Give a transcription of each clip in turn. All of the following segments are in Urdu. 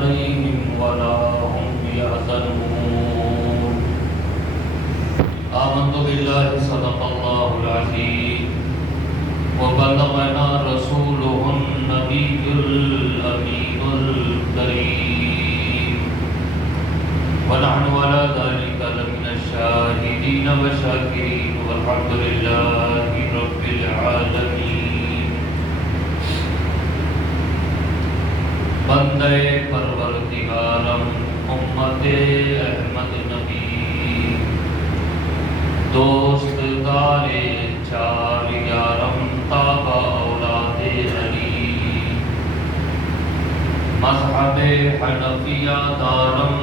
عليهم ولا هم يحزنون. آمنت بالله صدق الله العظيم وبلغنا رسوله النبي الأمين الكريم ونحن على ذلك لمن الشاهدين والشاكرين والحمد لله رب العالمين. بندے پروردگارم امت احمد نبی دوست دارے چار یارم تابع اولاد علی مذہب حنفیہ دارم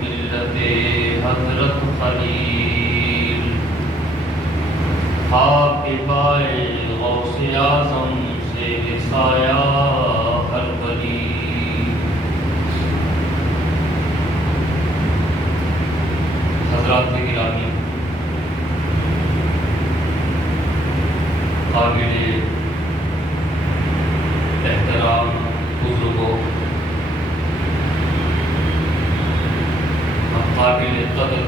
ملت حضرت خلیل حاکبائے غوث اعظم سے سایہ ہر ولی. حضرات گرامی، قابل احترام بزرگوں، قابل قدر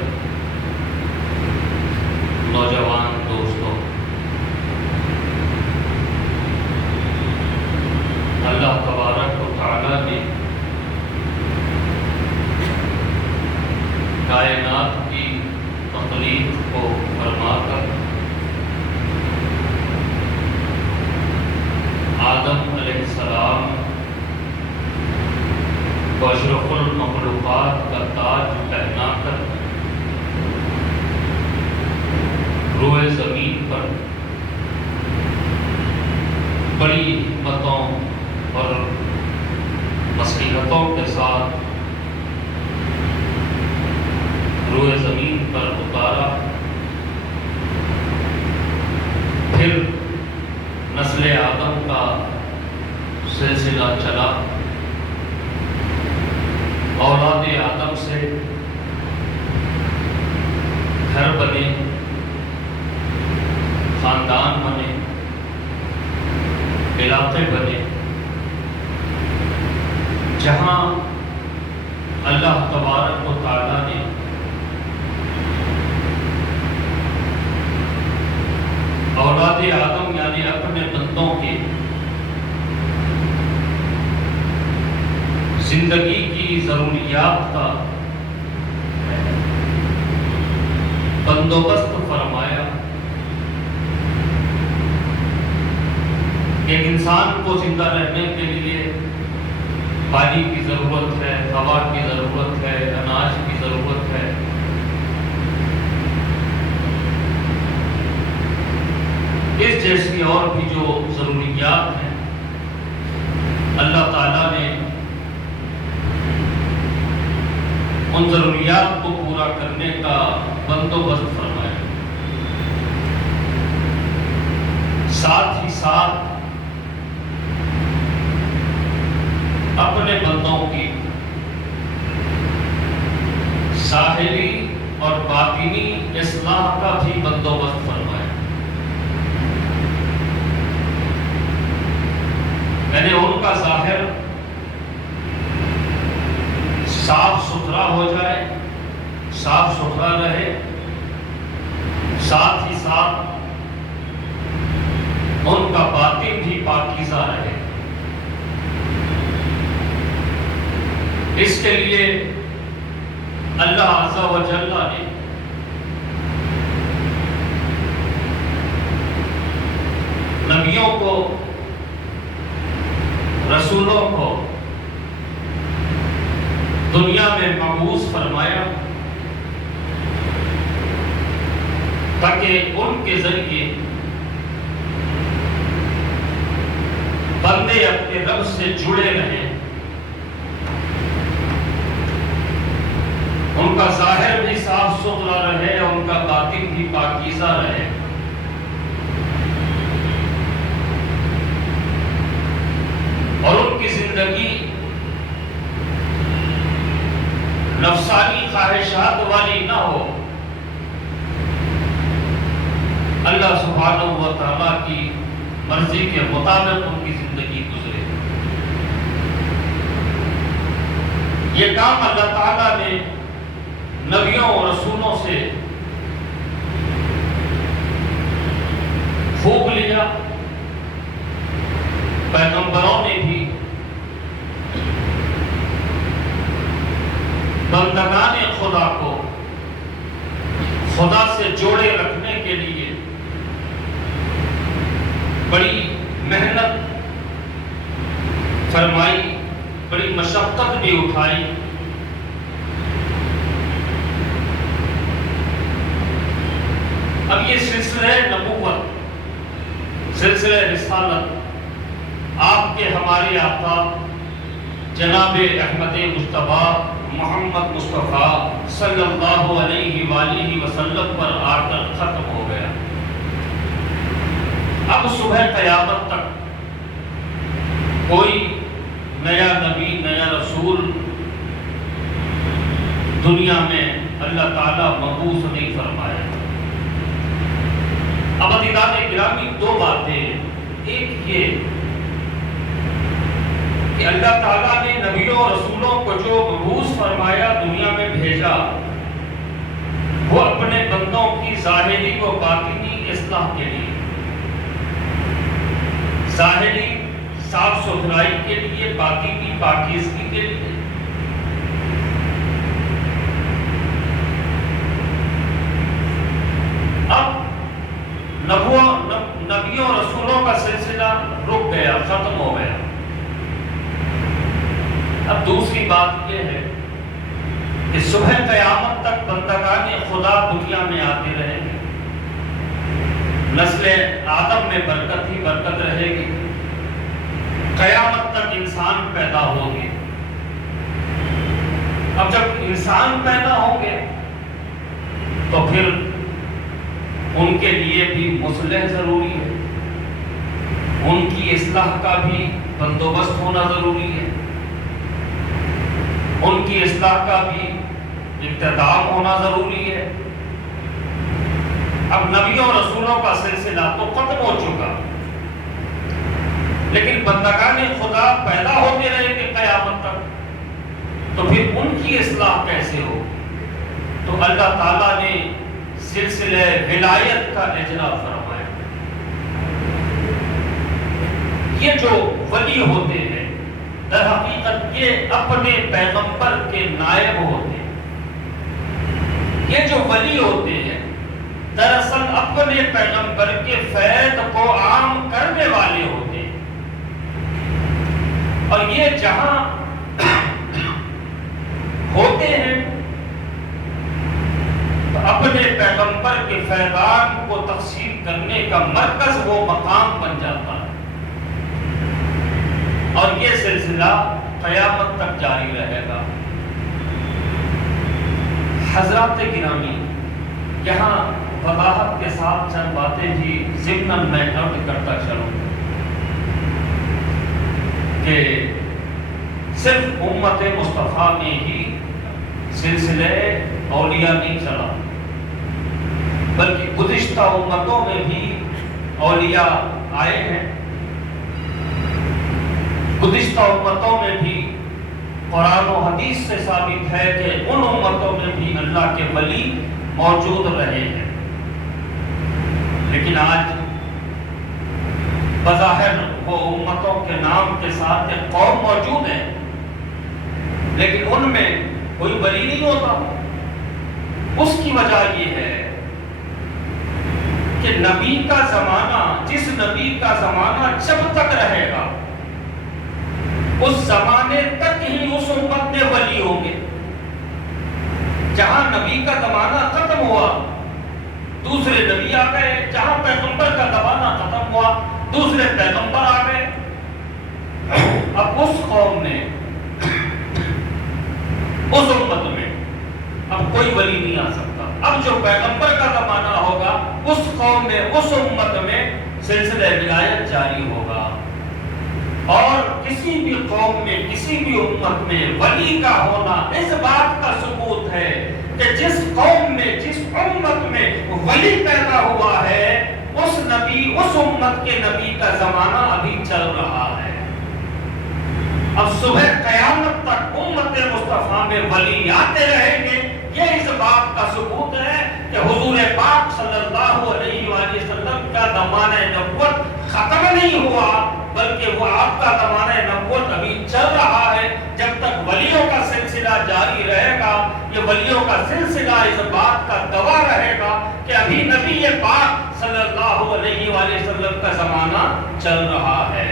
نوجوان دوستوں، اللہ تبارک و تعالی نے کائنات کی تخلیق کو فرما کر آدم علیہ السلام کو اشرف المخلوقات کا تاج پہنا کر روئے زمین پر بڑی حکمتوں اور مصلحتوں کے ساتھ روئے زمین پر اتارا. پھر نسل آدم کا سلسلہ چلا، اولاد آدم سے گھر بنے، خاندان بنے، علاقے بنے، جہاں اللہ تبارک و تعالی نے اولاد آدم یعنی اپنے بندوں کی زندگی کی ضروریات کا بندوبست فرمایا. ایک انسان کو زندہ رہنے کے لیے پانی کی ضرورت ہے، ہوا کی ضرورت ہے، اناج کی ضرورت ہے. اس جیسی اور بھی جو ضروریات ہیں اللہ تعالیٰ نے ان ضروریات کو پورا کرنے کا بندوبست فرمایا. ساتھ ہی ساتھ اپنے بندوں کی ظاہری اور باطنی اصلاح کا بھی بندوبست فرمایا. یعنی ان کا ظاہر صاف ستھرا ہو جائے، صاف ستھرا رہے، ساتھ ہی ساتھ ان کا باطن بھی پاکیزہ رہے. اس کے لیے اللہ عز و جل نے نبیوں کو، رسولوں کو دنیا میں مبعوث فرمایا تاکہ ان کے ذریعے بندے اپنے رب سے جڑے رہیں، ان کا ظاہر بھی صاف ستھرا رہے، ان کا باطن بھی پاکیزہ رہے. اور ان کی زندگی نفسانی خواہشات والی نہ ہو، اللہ سبحانہ و تعالیٰ کی مرضی کے مطابق ان کی زندگی گزرے. یہ کام اللہ تعالیٰ نے نبیوں اور رسولوں سے پھونک لیا. پیغمبروں نے بھی بندگان خدا کو خدا سے جوڑے رکھنے کے لیے بڑی محنت فرمائی، بڑی مشقت بھی اٹھائی. اب یہ سلسلہ نبوت، سلسلہ رسالت آپ کے ہمارے آقا جناب احمد مصطفیٰ محمد مصطفیٰ صلی اللہ علیہ وآلہ وسلم پر آ کر ختم ہو گیا. اب صبح قیامت تک کوئی نیا نبی، نیا رسول دنیا میں اللہ تعالیٰ مبعوث نہیں فرمایا. اب عزیزان گرامی دو باتیں، ایک یہ کہ اللہ تعالیٰ نے نبیوں اور رسولوں کو جو مبعوث فرمایا، دنیا میں بھیجا، وہ اپنے بندوں کی ظاہری و باطنی اصلاح کے لیے، ظاہری صاف ستھرائی کے لیے، باطنی پاکیزگی کے لیے. اب نبیوں اور رسولوں کا سلسلہ رک گیا، ختم ہو گیا. اب دوسری بات یہ ہے کہ صبح قیامت تک بندگان خدا دنیا میں آتے رہیں گے، نسل آدم میں برکت ہی برکت رہے گی، قیامت تک انسان پیدا ہوگے. اب جب انسان پیدا ہوں گے تو پھر ان کے لیے بھی مصلح ضروری ہے، ان کی اصلاح کا بھی بندوبست ہونا ضروری ہے، ان کی اصلاح کا بھی اقتدام ہونا ضروری ہے. اب نبیوں اور رسولوں کا سلسلہ تو ختم ہو چکا، لیکن بندگان خدا پیدا ہوتے رہے کہ قیامت تک، تو پھر ان کی اصلاح کیسے ہو؟ تو اللہ تعالیٰ نے سلسلہ ولایت کا اجرا فرمایا. یہ جو ولی ہوتے ہیں در حقیقت یہ اپنے پیغمبر کے نائب ہوتے ہیں. یہ جو ولی ہوتے ہیں دراصل اپنے پیغمبر کے فیض کو عام کرنے والے ہوتے ہیں. اور یہ جہاں ہوتے ہیں تو اپنے پیغمبر کے فیضان کو تقسیم کرنے کا مرکز وہ مقام بن جاتا ہے. اور یہ سلسلہ قیامت تک جاری رہے گا. حضرات گرامی، یہاں وضاحت کے ساتھ چند باتیں بھی ضمن میں عرض کرتا چلوں کہ صرف امت مصطفیٰ میں ہی سلسلہ اولیاء نہیں چلا، بلکہ گزشتہ امتوں میں بھی اولیاء آئے ہیں. گزشتہ امتوں میں بھی قرآن و حدیث سے ثابت ہے کہ ان امتوں میں بھی اللہ کے ولی موجود رہے ہیں. لیکن آج بظاہر وہ امتوں کے نام کے ساتھ ایک قوم موجود ہے، لیکن ان میں کوئی ولی نہیں ہوتا. اس کی وجہ یہ ہے کہ نبی کا زمانہ، جس نبی کا زمانہ جب تک رہے گا اس زمانے تک ہی اس امت میں ولی ہوں گے. جہاں نبی کا زمانہ ختم ہوا دوسرے نبی آ گئے، جہاں پیغمبر کا زمانہ ختم ہوا دوسرے پیغمبر آ گئے. اب اس قوم میں، اس امت میں اب کوئی ولی نہیں آ سکتا. اب جو پیغمبر کا زمانہ ہوگا اس قوم میں، اس امت میں سلسلہ ولایت جاری ہوگا. اور کسی بھی قوم میں، کسی بھی امت میں ولی کا ہونا اس بات کا ثبوت ہے کہ جس قوم میں، جس امت میں ولی پیدا ہوا ہے اس نبی، اس امت کے نبی کا زمانہ ابھی چل رہا ہے. اب صبح قیامت تک تک امت مصطفیٰ میں ولی آتے رہیں گے، یہ اس بات کا ثبوت ہے کہ حضور پاک صلی اللہ علیہ وآلہ وسلم کا زمانہ نبوت ختم نہیں ہوا، بلکہ وہ آپ کا زمانہ نبوت ابھی چل رہا ہے۔ جب تک ولیوں کا سلسلہ جاری رہے گا، یہ ولیوں کا سلسلہ اس بات کا گواہ رہے گا کہ ابھی نبی پاک صلی اللہ علیہ وآلہ وسلم کا زمانہ چل رہا ہے۔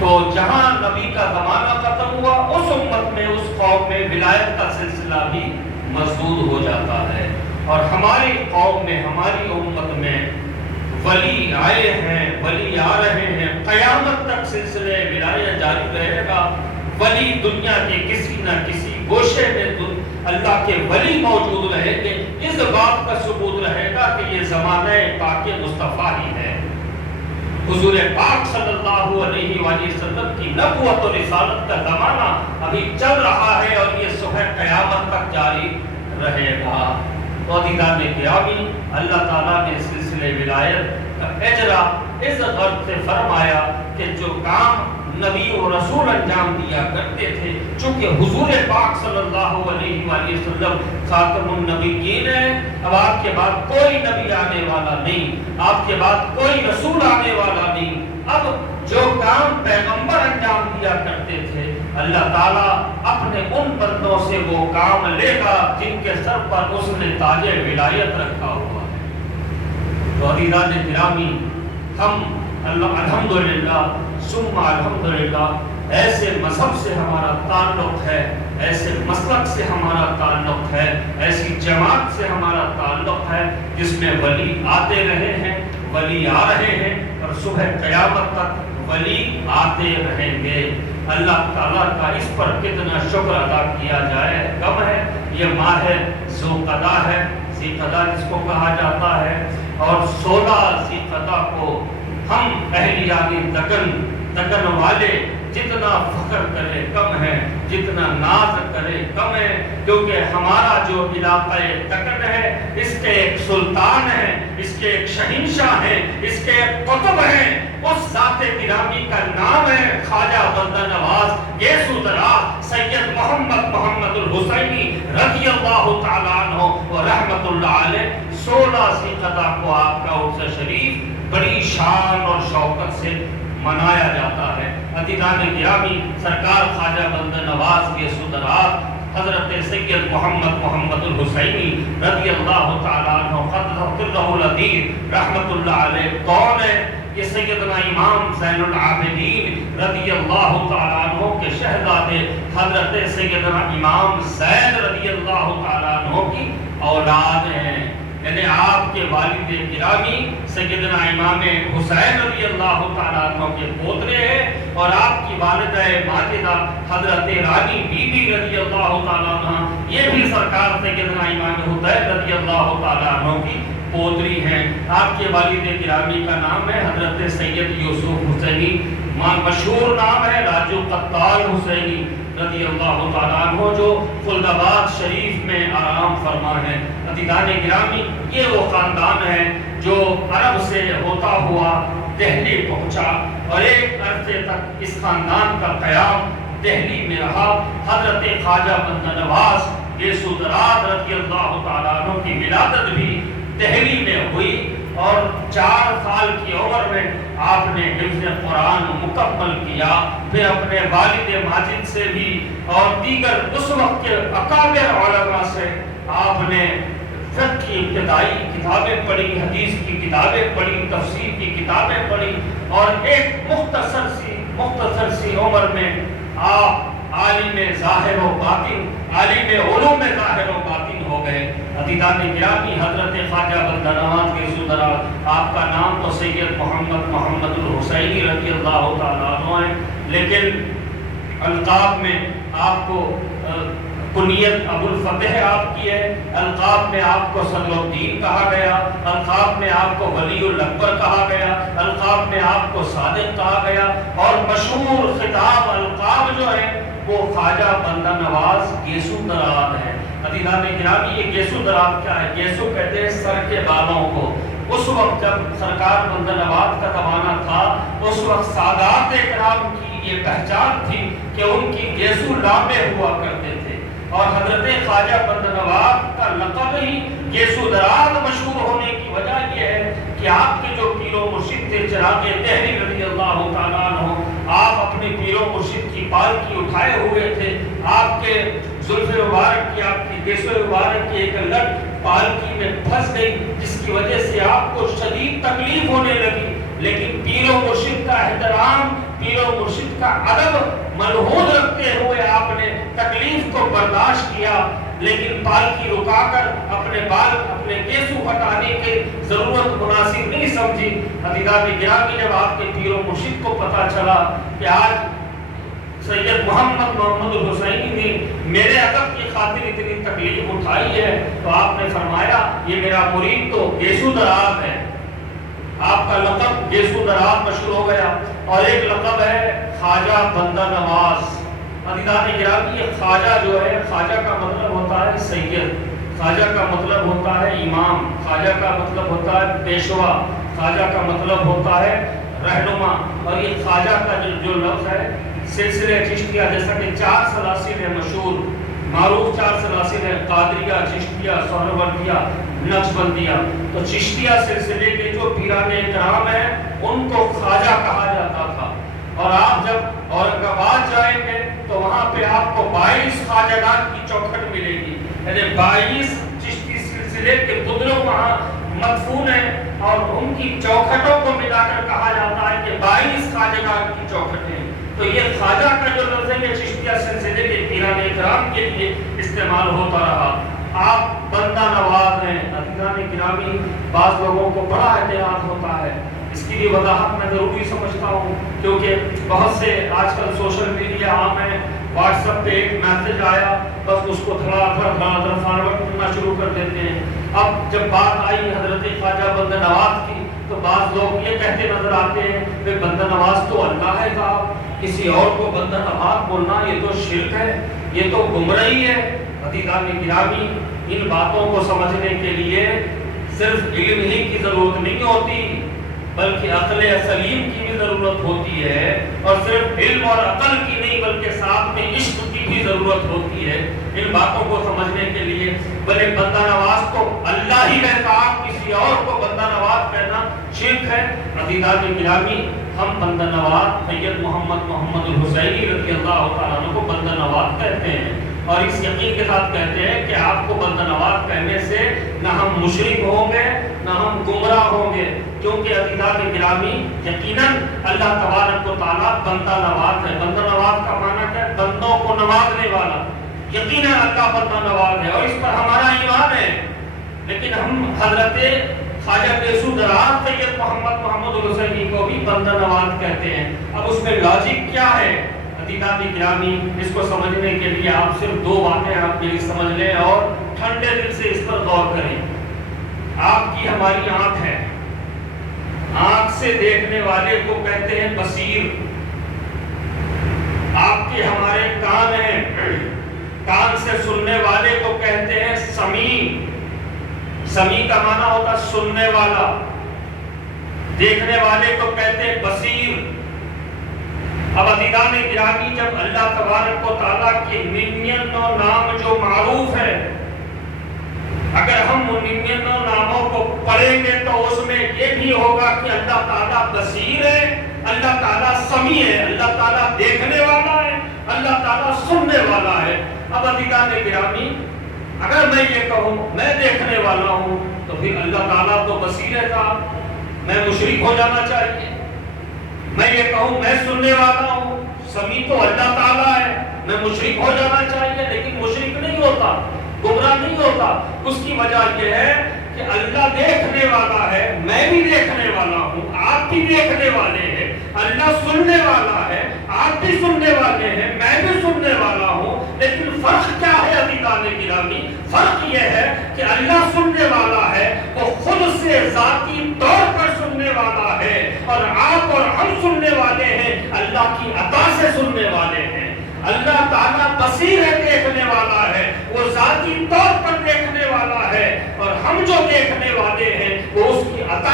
تو جہاں نبی کا زمانہ ختم ہوا، اس امت میں، اس قوم میں ولایت کا سلسلہ بھی مسدود ہو جاتا ہے۔ اور ہماری قوم میں، ہماری امت میں ولی آئے ہیں، ولی آ رہے ہیں، قیامت تک سلسلے ولایت جاری رہے گا۔ ولی دنیا کے کسی نہ کسی گوشے میں اللہ کے ولی موجود رہیں گے۔ اس بات کا ثبوت رہے گا کہ یہ زمانہ پاک مصطفیٰ ہی ہے۔ حضور پاک صلی اللہ علیہ وآلہ وسلم کی نبوت و رسالت کا زمانہ ابھی چل رہا ہے اور یہ صبح قیامت تک جاری رہے گا۔ تو عزیزان گرامی، اللہ تعالیٰ نے سلسلے ولایت کا اجرا اس غرض سے فرمایا کہ جو کام نبی و رسول انجام دیا کرتے تھے، چونکہ حضور پاک صلی اللہ علیہ وآلہ وسلم خاتم النبیین ہے، اب آپ کے بعد کوئی نبی آنے والا نہیں، آپ کے بعد کوئی رسول آنے والا نہیں۔ اب جو کام پیغمبر انجام دیا کرتے تھے، اللہ تعالیٰ اپنے ان بندوں سے وہ کام لے گا جن کے سر پر اس نے تاج ولایت رکھا ہوا ہے۔ تو عزیزان گرامی، ہم الحمدللہ ثم الحمدللہ ایسے مذہب سے ہمارا تعلق ہے، ایسے مسلک سے ہمارا تعلق ہے، ایسی جماعت سے ہمارا تعلق ہے جس میں ولی آتے رہے ہیں، ولی آ رہے ہیں اور صبح قیامت تک ولی آتے رہیں گے۔ اللہ تعالیٰ کا اس پر کتنا شکر ادا کیا جائے کم ہے۔ یہ ماہ ذوالقعدہ ہے، ذوالقعدہ جس کو کہا جاتا ہے، اور 16 ذوالقعدہ کو ہم اہلیان دکن والے جتنا فخر کرے کم ہے، جتنا ناز کرے کم ہے، کیونکہ ہمارا جو علاقہ دکن ہے، اس کے ایک سلطان ہیں، اس کے ایک شہنشاہ ہیں، اس کے ایک قطب ہیں، اس ذات گرامی کا نام ہے خواجہ بندہ نواز گیسو درا سید محمد الحسینی رضی اللہ تعالیٰ عنہ و رحمت اللہ علیہ۔ 16 ذوالقعدہ کو آپ کا عرس شریف بڑی شان اور شوکت سے منایا جاتا ہے۔ عزیزان گرامی، سرکار خواجہ بندہ نواز گیسو درا حضرت سید محمد الحسینی رضی اللہ تعالیٰ عنہ قدس سرہ العزیز رحمت اللہ علیہ کون ہے؟ یہ سیدنا امام زین العابدین رضی اللہ تعالیٰ عنہ کے شہزادے حضرت سیدنا امام زید رضی اللہ تعالیٰ عنہ کی اولاد ہیں، یعنی آپ کے والد گرامی سیدنا امام حسین رضی اللہ تعالیٰ عنہ کے پوترے ہیں، اور آپ کی والدہ ماجدہ حضرت رانی بی بی رضی اللہ تعالیٰ عنہ یہ بھی سرکار سیدنا امام حسین رضی اللہ تعالیٰ عنہ کی پوتری ہیں۔ آپ کے والد گرامی کا نام ہے حضرت سید یوسف حسینی، مشہور نام ہے راجو قتال حسینی رضی اللہ تعالیٰ عنہ، جو خلدآباد شریف میں آرام فرما ہے۔ عزیزان گرامی، یہ وہ خاندان ہے جو عرب سے ہوتا ہوا دہلی پہنچا، اور ایک عرصے تک اس خاندان کا قیام دہلی میں رہا۔ حضرت خواجہ بندہ نواز گیسو درا رضی اللہ تعالیٰ عنہ کی ولادت بھی دہلی میں ہوئی، اور 4 سال کی عمر میں آپ نے حفظ قرآن مکمل کیا۔ پھر اپنے والد ماجد سے بھی اور دیگر اس وقت کے اکابر علماء سے آپ نے فقہ کی ابتدائی کتابیں پڑھی، حدیث کی کتابیں پڑھی، تفسیر کی کتابیں پڑھی، اور ایک مختصر سی عمر میں آپ عالم ظاہر و باطن، عالم علوم ظاہر و باطن ہو گئے۔ عزیزان گرامی، حضرت خواجہ بندہ نواز گیسو درا، آپ کا نام تو سید محمد الحسینی رضی اللہ تعالیٰ عنہ ہے، لیکن القاب میں آپ کو کنیت ابو الفتح آپ کی ہے، القاب میں آپ کو صدر الدین کہا گیا، القاب میں آپ کو ولی الاکبر کہا گیا، القاب میں آپ کو صادق کہا گیا، اور مشہور خطاب القاب جو ہے وہ خواجہ بندہ نواز گیسو درا ہے۔ عزیزان گرامی، یہ گیسو درا کیا ہے؟ گیسو کہتے ہیں سر کے بالوں کو، اس وقت جب سرکار بندہ نواز کا زمانہ تھا، اس وقت سادات کرام کی یہ پہچان تھی کہ ان کی گیسو لامے ہوا کرتے تھے، اور حضرت خواجہ بندہ نواز کا لقب ہی گیسو دراز مشہور ہونے کی وجہ یہ ہے کہ آپ کے جو پیر و مرشد تھے چراغ دہری رضی اللہ تعالیٰ عنہ، آپ اپنے پیر و مرشد کی پالکی اٹھائے ہوئے تھے، آپ کے زلف مبارک کی، آپ کی گیسو مبارک کی ایک لٹ پالکی میں پھنس گئی، جس کی وجہ سے آپ کو شدید تکلیف ہونے لگی، لیکن پیر و مرشد کا احترام، پیر و مرشد کا ادب ملحوظ رکھتے ہوئے آپ نے تکلیف کو برداشت کیا، لیکن پالکی رکا کر اپنے بال، اپنے گیسو ہٹانے کی ضرورت مناسب نہیں سمجھی۔ عزیزان گرامی، جب آپ کے پیر و مرشد کو پتہ چلا کہ آج سید محمد الحسینی نے میرے ادب کی خاطر اتنی تکلیف اٹھائی ہے، تو آپ نے فرمایا یہ میرا مرید تو گیسو دراز ہے، آپ کا لقب گیسو دراز مشہور ہو گیا، اور ایک لقب ہے خواجہ بندہ نواز۔ عزیزان گرامی، یہ خواجہ جو ہے، خواجہ کا مطلب ہوتا ہے سید، خواجہ کا مطلب ہوتا ہے امام، خواجہ کا مطلب ہوتا ہے پیشوا، خواجہ کا مطلب ہوتا ہے رہنما، اور یہ خواجہ کا جو لفظ ہے سلسلے چشتیہ، جیسا کہ 4 سلاسل ہے مشہور معروف 4 سلاسل ہے، قادریہ، چشتیہ، سہروردیہ، نقشبندیہ، تو چشتیہ سلسلے کے جو پیران کرام ہیں ان کو خواجہ کہا جاتا تھا، اور آپ جب اورنگ آباد جائیں گے تو وہاں پہ آپ کو 22 خواجگان کی چوکھٹ ملے گی، یعنی 22 چشتی سلسلے کے بزرگ وہاں مدفون ہیں، اور ان کی چوکھٹوں کو ملا کر کہا جاتا ہے کہ 22 خواجگان کی چوکھٹیں۔ تو یہ خواجہ کا جو لفظ ہے یہ چشتیہ سلسلے کے پیران کرام کے لیے استعمال ہوتا رہا۔ آپ بندہ نواز ہیں۔ عزیزان گرامی، بعض لوگوں کو بڑا احتیاط ہوتا ہے، اس کی بھی وضاحت میں ضروری سمجھتا ہوں، کیونکہ بہت سے آج کل سوشل میڈیا عام ہے، واٹس ایپ پہ ایک میسج آیا، بس اس کو دھڑا دھڑ فارورڈ کرنا شروع کر دیتے ہیں۔ اب جب بات آئی حضرت خواجہ بندہ نواز کی تو بعض لوگ یہ کہتے نظر آتے ہیں کہ بندہ نواز تو اللہ ہے صاحب، کسی اور کو بندہ نواز بولنا یہ تو شرک ہے، یہ تو گمراہی ہے۔ عزیزان گرامی، ان باتوں کو سمجھنے کے لیے صرف علم ہی کی ضرورت نہیں ہوتی، بلکہ عقل سلیم کی بھی ضرورت ہوتی ہے، اور صرف علم اور عقل کی نہیں بلکہ ساتھ میں عشق کی بھی ضرورت ہوتی ہے ان باتوں کو سمجھنے کے لیے۔ بلے بندہ نواز تو اللہ ہی ہے صاحب، کسی اور کو بندہ نواز کہنا شرک ہے۔ عزیزان گرامی، ہم بندہ نواز سید محمد الحسینی رضی اللہ تعالیٰ عنہ کو بندہ نواز کہتے ہیں، اور اس یقین کے ساتھ کہتے ہیں کہ آپ کو بندہ نواز کہنے سے نہ ہم مشرک ہوں گے نہ ہم گمراہ ہوں گے، کیونکہ عزیزان گرامی یقیناً اللہ تبارک و تعالیٰ بندہ نواز ہے۔ بندہ نواز کا معنی کیا ہے؟ بندوں کو نوازنے والا۔ یقیناً اللہ بندہ نواز ہے اور اس پر ہمارا ایمان ہے، لیکن ہم حضرت خواجہ گیسو دراز سید محمد الحسینی کو بھی بندہ نواز کہتے ہیں۔ اب اس میں لاجک کیا ہے؟ عزیزان گرامی، اس کو سمجھنے کے لیے آپ صرف 2 باتیں آپ میری سمجھ لیں اور ٹھنڈے دل سے اس پر غور کریں۔ آپ کی ہماری آنکھ ہے، آنکھ سے دیکھنے والے کو کہتے ہیں بصیر۔ آپ کے ہمارے کان ہیں، کان سے سننے والے کو کہتے ہیں سمیع۔ سمیع کا معنی ہوتا ہے سننے والا۔ دیکھنے والے کو کہتے ہیں بصیر۔ اب عزیزان گرامی، جب اللہ تبارک و تعالیٰ کی 99 نام جو معروف ہے، اگر ہم ان 99 ناموں کو پڑھیں گے تو اس میں یہ بھی ہوگا کہ اللہ تعالیٰ بصیر ہے، اللہ تعالیٰ سمیع ہے، اللہ تعالیٰ دیکھنے والا ہے، اللہ تعالیٰ سننے والا ہے۔ اب عزیزان گرامی، اگر میں یہ کہوں میں دیکھنے والا ہوں تو پھر اللہ تعالیٰ تو بصیر ہے صاحب، میں مشرک ہو جانا چاہیے۔ میں یہ کہوں میں سننے والا ہوں، سمیع تو اللہ تعالیٰ ہے، میں مشرک ہو جانا چاہیے، لیکن مشرک نہیں ہوتا، گمراہ نہیں ہوتا۔ اس کی وجہ یہ ہے کہ اللہ دیکھنے والا ہے، میں بھی دیکھنے والا ہوں، آپ بھی دیکھنے والے ہیں، اللہ سننے والا ہے، آپ بھی سننے والے ہیں، میں بھی سننے والا ہوں، لیکن فرق کیا ہے عزیزان گرامی؟ فرق یہ ہے کہ اللہ سننے والا ہے وہ خود سے ذاتی طور پر سننے والا ہے، اور آپ اور ہم سننے والے ہیں اللہ کی عطا سے سننے والے ہیں۔ اللہ تعالیٰ بصیر ہے، دیکھنے والا ہے، وہ ذاتی طور پر دیکھنے والا ہے، اور ہم جو دیکھنے والے ہیں وہ اس کی عطا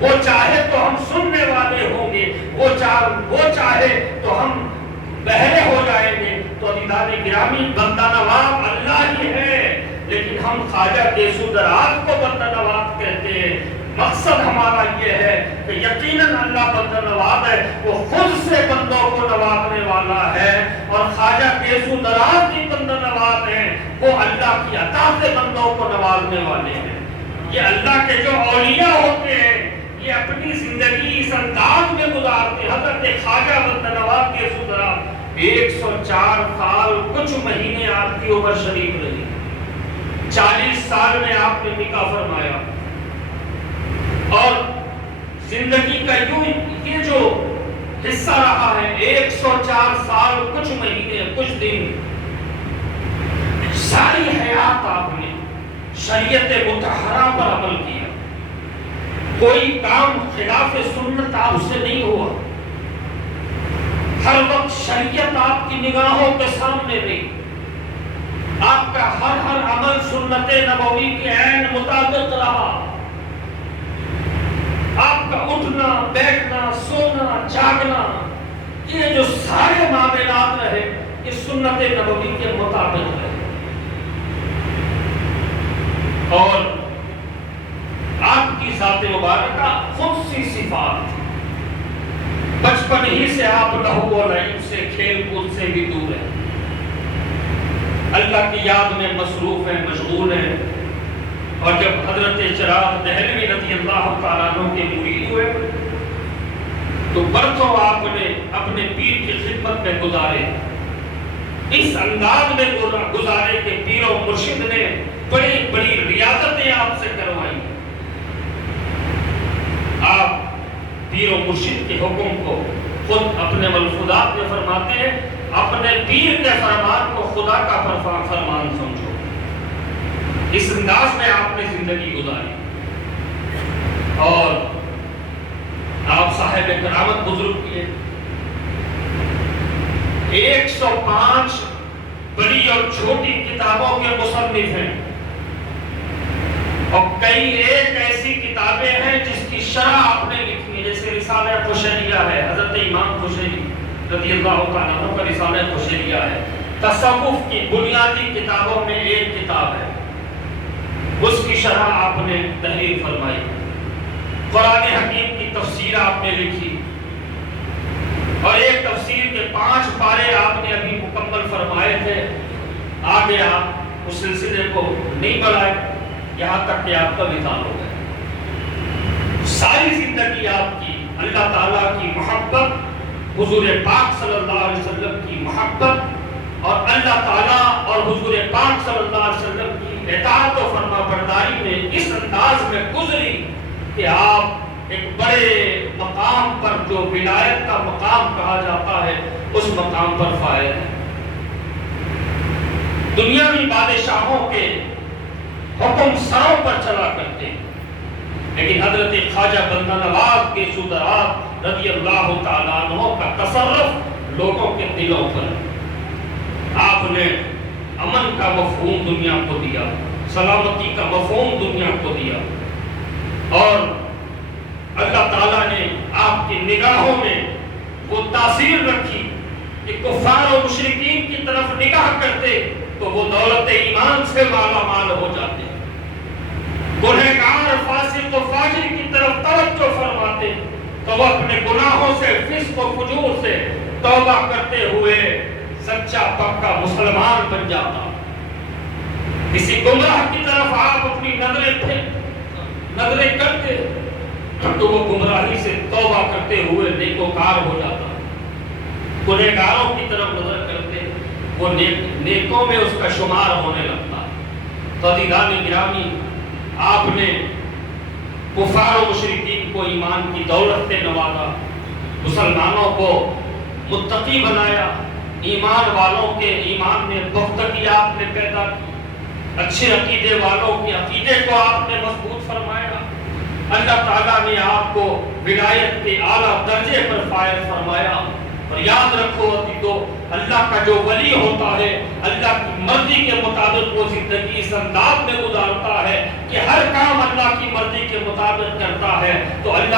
وہ چاہے تو ہم سننے والے ہوں گے، وہ چاہے تو ہم بہرے ہو جائیں گے۔ تو عزیزان گرامی، بندہ نواز اللہ ہی ہے، لیکن ہم خواجہ گیسو درات کو بندہ نواز کہتے ہیں۔ مقصد ہمارا یہ ہے کہ یقیناً اللہ بندہ نواز ہے، وہ خود سے بندوں کو نوازنے والا ہے، اور خواجہ گیسو درات کی بندہ نواز ہیں، وہ اللہ کی عطا سے بندوں کو نوازنے والے ہیں۔ یہ اللہ کے جو اولیاء ہوتے ہیں یہ اپنی زندگی اس انداز میں گزارتے ہیں۔ حضرت خواجہ بندہ نواز گیسو درات 104 سال کچھ مہینے آپ کی عمر شریف رہی، 40 سال میں آپ نے نکاح فرمایا، اور زندگی کا یوں یہ جو حصہ رہا ہے 104 سال کچھ مہینے کچھ دن، ساری حیات آپ نے شریعت مطہرہ پر عمل کیا، کوئی کام خلاف سنت آپ سے نہیں ہوا، ہر وقت شریعت آپ کی نگاہوں کے سامنے رہی، آپ کا ہر عمل سنت نبوی کے عین مطابق رہا، آپ کا اٹھنا بیٹھنا سونا جاگنا یہ جو سارے معاملات رہے یہ سنت نبوی کے مطابق رہے، اور آپ کی ذات مبارکہ خود سی صفات تھی، بچپن ہی سے آپ لہو و لعب سے کھیل کود سے بھی دور ہیں، اللہ کی یاد میں مصروف ہیں مشغول ہیں، اور جب حضرت چراغ دہلوی رضی اللہ تعالیٰ عنہ کے مرید ہوئے تو برسوں آپ نے اپنے پیر کی خدمت میں گزارے، اس انداز میں گزارے کہ پیر و مرشد نے بڑی بڑی ریاضتیں آپ سے کروائی، آپ پیر و مرشد کے حکم کو خود اپنے ملفوظات میں فرماتے ہیں، اپنے پیر کے فرمان کو خدا کا فرمان سمجھو، اس انداز میں آپ نے زندگی گزاری، اور آپ صاحب کرامت بزرگ کیے، 105 بڑی اور چھوٹی کتابوں کے مصنف ہیں، اور کئی ایک ایسی کتابیں ہیں جس کی شرح آپ نے لکھی ہے، جیسے رسالہ قشیریہ ہے، حضرت امام قشیری رضی اللہ تعالیٰ عنہ کا رسالہ قشیریہ ہے، تصوف کی بنیادی کتابوں میں ایک کتاب ہے، اس کی شرح آپ نے تحریر فرمائی، قرآن حکیم کی تفسیر آپ نے لکھی، اور ایک تفسیر کے 5 پارے آپ نے ابھی مکمل فرمائے تھے، آگے آپ اس سلسلے کو نہیں بڑھائے یہاں تک کہ آپ کا وصال ہو گئے۔ ساری زندگی آپ کی اللہ تعالیٰ کی محبت، حضور پاک صلی اللہ علیہ وسلم کی محبت، اور اللہ تعالیٰ اور حضور پاک صلی اللہ علیہ وسلم کی اطاعت و فرما برداری میں اس انداز میں گزری کہ آپ ایک بڑے مقام پر، جو ولایت کا مقام کہا جاتا ہے، اس مقام پر فائز ہیں۔ دنیاوی بادشاہوں کے حکم سروں پر چلا کرتے ہیں، لیکن حضرت خواجہ بندہ نواز گیسو درات رضی اللہ تعالیٰ عنہ کا تصرف لوگوں کے دلوں پر، آپ نے امن کا مفہوم دنیا کو دیا، سلامتی کا مفہوم دنیا کو دیا، اور اللہ تعالیٰ نے آپ کی نگاہوں میں وہ تاثیر رکھی کہ کفار و مشرکین کی طرف نگاہ کرتے تو وہ دولت ایمان سے مالا مال ہو جاتے، گنہگار فاسق و فاجر کی طرف توجہ فرماتے تو وہ اپنے گناہوں سے فسق و فجور سے توبہ کرتے ہوئے سچا پکا مسلمان بن جاتا۔ کسی گمراہ کی طرف آپ اپنی نظریں کرتے تو وہ گمراہی سے توبہ کرتے ہوئے نیکوکار ہو جاتا، گنہگاروں کی طرف نظر کرتے وہ نیکوں میں اس کا شمار ہونے لگتا۔ تو عزیزان گرامی، آپ نے کفار و مشرکین کو ایمان کی دولت سے نوازا، مسلمانوں کو متقی بنایا، ایمان والوں کے ایمان میں پختگی آپ نے پیدا کی، اچھے عقیدے والوں کے عقیدے کو آپ نے مضبوط فرمایا، اللہ تعالیٰ نے آپ کو ولایت کے اعلیٰ درجے پر فائز فرمایا۔ اور یاد رکھو عزیزو، اللہ کا جو ولی ہوتا ہے اللہ کی مرضی کے مطابق وہ زندگی اس انداز میں گزارتا ہے کہ ہر کام اللہ کی مرضی کے مطابق کرتا ہے، تو اللہ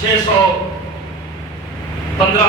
615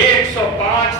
105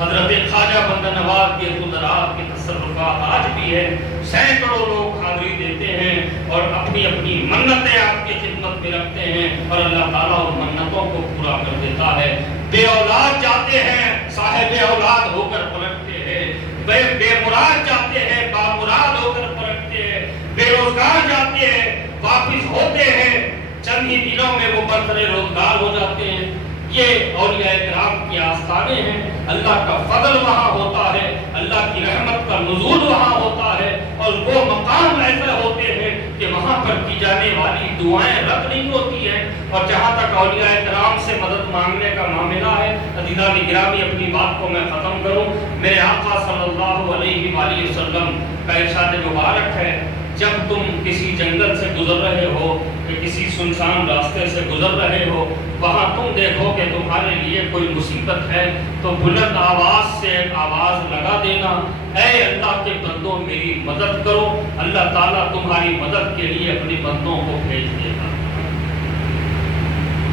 حضرت خواجہ بندہ نواز کے قدرات کے تصرفات آج بھی ہے، سینکڑوں لوگ حاضری دیتے ہیں اور اپنی اپنی منتیں آپ کی خدمت میں رکھتے ہیں اور اللہ تعالیٰ ان منتوں کو پورا کر دیتا ہے۔ بے اولاد جاتے ہیں، صاحب اولاد ہو کر پلٹتے ہیں، بے مراد جاتے ہیں، بامراد ہو کر پلٹتے ہیں، بے روزگار جاتے ہیں، واپس ہوتے ہیں، چند ہی دنوں میں وہ برسر روزگار ہو جاتے ہیں۔ یہ اولیاء کرام کی آستانے ہیں، اللہ کا فضل وہاں ہوتا ہے، اللہ کی رحمت کا نزول وہاں ہوتا ہے، اور وہ مقام ایسے ہوتے ہیں کہ وہاں پر کی جانے والی دعائیں رد نہیں ہوتی ہیں۔ اور جہاں تک اولیاء کرام سے مدد مانگنے کا معاملہ ہے، عزیزان گرامی اپنی بات کو میں ختم کروں، میرے آقا صلی اللہ علیہ وآلہ وسلم کا ارشاد مبارک ہے، جب تم کسی جنگل سے گزر رہے ہو یا کسی سنسان راستے سے گزر رہے ہو، وہاں تم دیکھو کہ تمہارے لیے کوئی مصیبت ہے، تو بلند آواز سے آواز لگا دینا، اے اللہ کے بندوں میری مدد کرو، اللہ تعالیٰ تمہاری مدد کے لیے اپنے بندوں کو بھیج دے گا۔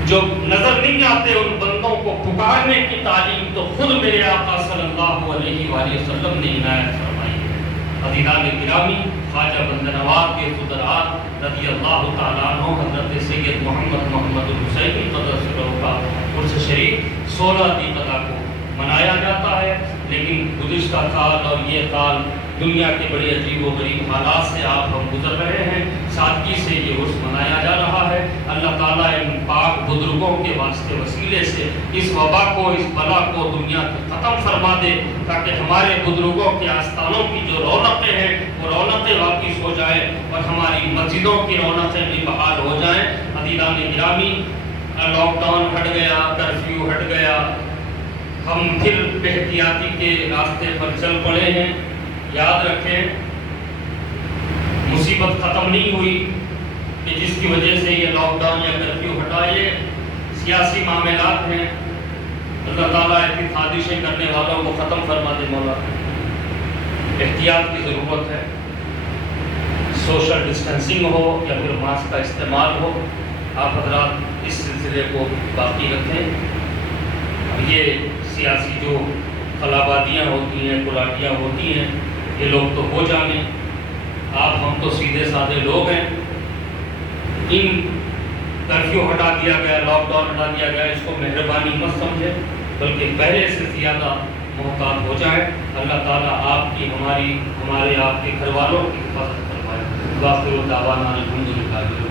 جو نظر نہیں آتے ان بندوں کو پکارنے کی تعلیم تو خود میرے آقا صلی اللہ علیہ وآلہ وسلم نے عنایت فرمائی ہے۔ عزیزان گرامی، خواجہ بندہ نواز کے قدرات رضی اللہ تعالیٰ عنہ حضرت سید محمد الحسینی قدس سرہ کا عرس شریف 16 دیپدا کو منایا جاتا ہے، لیکن گزشتہ سال اور یہ سال دنیا کے بڑے عجیب و غریب حالات سے ہم گزر رہے ہیں، سادگی سے یہ عرس منایا جا رہا ہے۔ اللہ تعالیٰ ان پاک بزرگوں کے واسطے وسیلے سے اس وبا کو، اس بلا کو دنیا سے ختم فرما دے، تاکہ ہمارے بزرگوں کے آستانوں کی جو رونقیں ہیں وہ رونقیں واپس ہو جائیں اور ہماری مسجدوں کی رونقیں بھی بحال ہو جائیں۔ عزیزان گرامی، لاک ڈاؤن ہٹ گیا، کرفیو ہٹ گیا، ہم پھر بے احتیاطی کے راستے پر چل پڑے ہیں۔ یاد رکھیں، مصیبت ختم نہیں ہوئی کہ جس کی وجہ سے یہ لاک ڈاؤن یا کرفیو ہٹا، یہ سیاسی معاملات ہیں۔ اللہ تعالیٰ ایسی سازشیں کرنے والوں کو ختم فرما دے مولا۔ احتیاط کی ضرورت ہے، سوشل ڈسٹینسنگ ہو یا پھر ماسک کا استعمال ہو، آپ حضرات اس سلسلے کو باقی رکھیں۔ یہ سیاسی جو خلابادیاں ہوتی ہیں، کلاٹیاں ہوتی ہیں، یہ لوگ تو ہو جانے، آپ ہم تو سیدھے سادھے لوگ ہیں۔ ان کرفیو ہٹا دیا گیا، لاک ڈاؤن ہٹا دیا گیا، اس کو مہربانی مت سمجھے، بلکہ پہلے سے زیادہ محتاط ہو جائیں۔ اللہ تعالیٰ آپ کی، ہمارے آپ کے گھر والوں کی حفاظت فرمائے۔ واخر دعوانا الحمدللہ۔